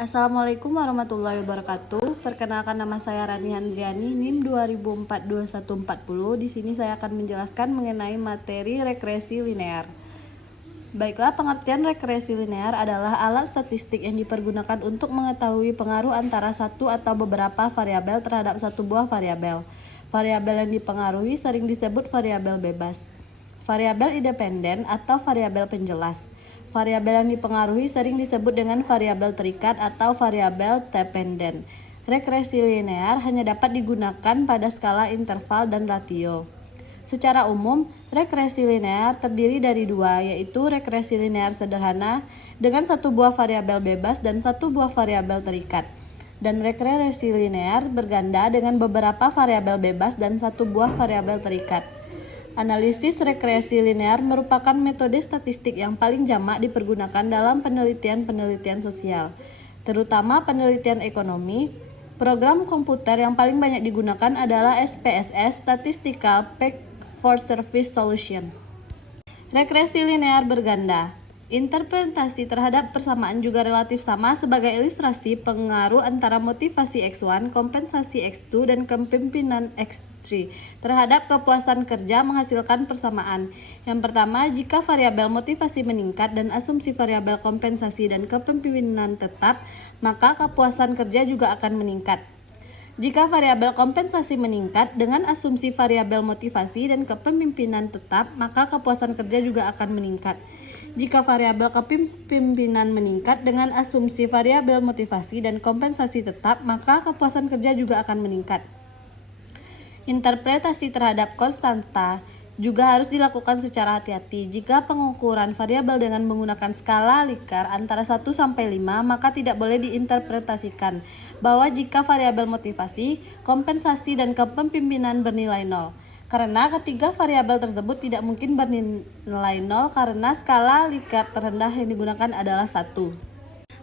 Assalamualaikum warahmatullahi wabarakatuh. Perkenalkan, nama saya Rani Handriani, NIM 20042140. Di sini saya akan menjelaskan mengenai materi regresi linear. Baiklah, pengertian regresi linear adalah alat statistik yang dipergunakan untuk mengetahui pengaruh antara satu atau beberapa variabel terhadap satu buah variabel. Variabel yang dipengaruhi sering disebut variabel bebas, variabel independen, atau variabel penjelas. Variabel yang dipengaruhi sering disebut dengan variabel terikat atau variabel dependen. Regresi linear hanya dapat digunakan pada skala interval dan ratio. Secara umum, regresi linear terdiri dari dua, yaitu regresi linear sederhana dengan satu buah variabel bebas dan satu buah variabel terikat, dan regresi linear berganda dengan beberapa variabel bebas dan satu buah variabel terikat. Analisis regresi linear merupakan metode statistik yang paling jamak dipergunakan dalam penelitian sosial, terutama penelitian ekonomi. Program komputer yang paling banyak digunakan adalah SPSS, Statistical Path for Service Solution. Regresi linear berganda. Interpretasi terhadap persamaan juga relatif sama sebagai ilustrasi pengaruh antara motivasi X1, kompensasi X2, dan kepemimpinan X3 terhadap kepuasan kerja menghasilkan persamaan. Yang pertama, jika variabel motivasi meningkat dan asumsi variabel kompensasi dan kepemimpinan tetap, maka kepuasan kerja juga akan meningkat. Jika variabel kompensasi meningkat dengan asumsi variabel motivasi dan kepemimpinan tetap, maka kepuasan kerja juga akan meningkat. Jika variabel kepemimpinan meningkat dengan asumsi variabel motivasi dan kompensasi tetap, maka kepuasan kerja juga akan meningkat. Interpretasi terhadap konstanta juga harus dilakukan secara hati-hati. Jika pengukuran variabel dengan menggunakan skala Likert antara 1 sampai 5, maka tidak boleh diinterpretasikan bahwa jika variabel motivasi, kompensasi, dan kepemimpinan bernilai 0. Karena ketiga variabel tersebut tidak mungkin bernilai 0 karena skala Likert terendah yang digunakan adalah 1.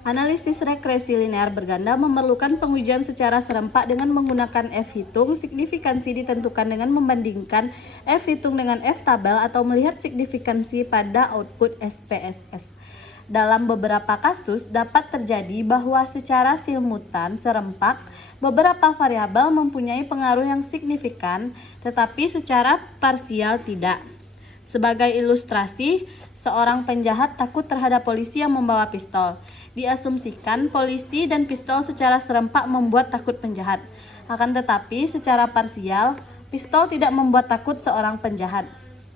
Analisis regresi linear berganda memerlukan pengujian secara serempak dengan menggunakan F-hitung. Signifikansi ditentukan dengan membandingkan F-hitung dengan F-tabel atau melihat signifikansi pada output SPSS. Dalam beberapa kasus, dapat terjadi bahwa secara simultan serempak beberapa variabel mempunyai pengaruh yang signifikan, tetapi secara parsial tidak. Sebagai ilustrasi, seorang penjahat takut terhadap polisi yang membawa pistol. Diasumsikan polisi dan pistol secara serempak membuat takut penjahat. Akan tetapi, secara parsial, pistol tidak membuat takut seorang penjahat.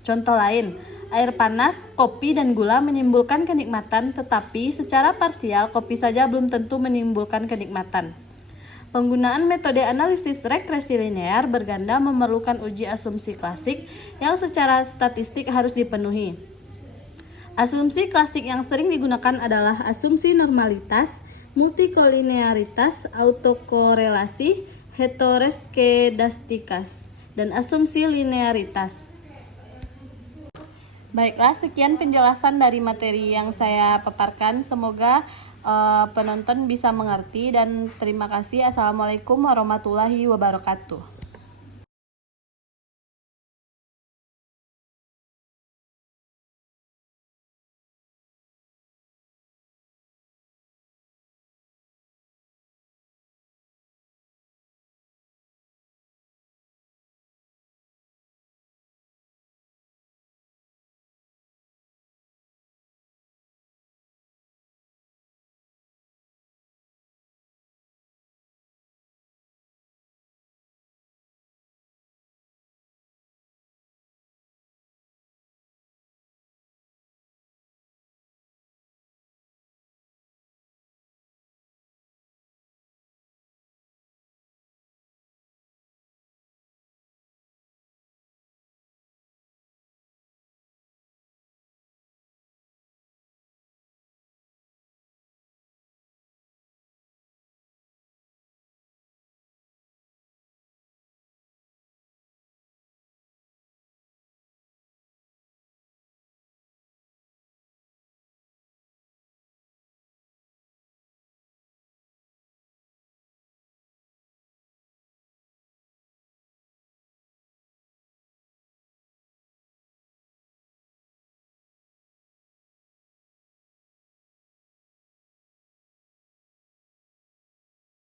Contoh lain, air panas, kopi, dan gula menimbulkan kenikmatan, tetapi secara parsial kopi saja belum tentu menimbulkan kenikmatan. Penggunaan metode analisis regresi linear berganda memerlukan uji asumsi klasik yang secara statistik harus dipenuhi. Asumsi klasik yang sering digunakan adalah asumsi normalitas, multikolinearitas, autokorelasi, heteroskedastikas, dan asumsi linearitas. Baiklah, sekian penjelasan dari materi yang saya paparkan. Semoga penonton bisa mengerti, dan terima kasih. Assalamualaikum warahmatullahi wabarakatuh.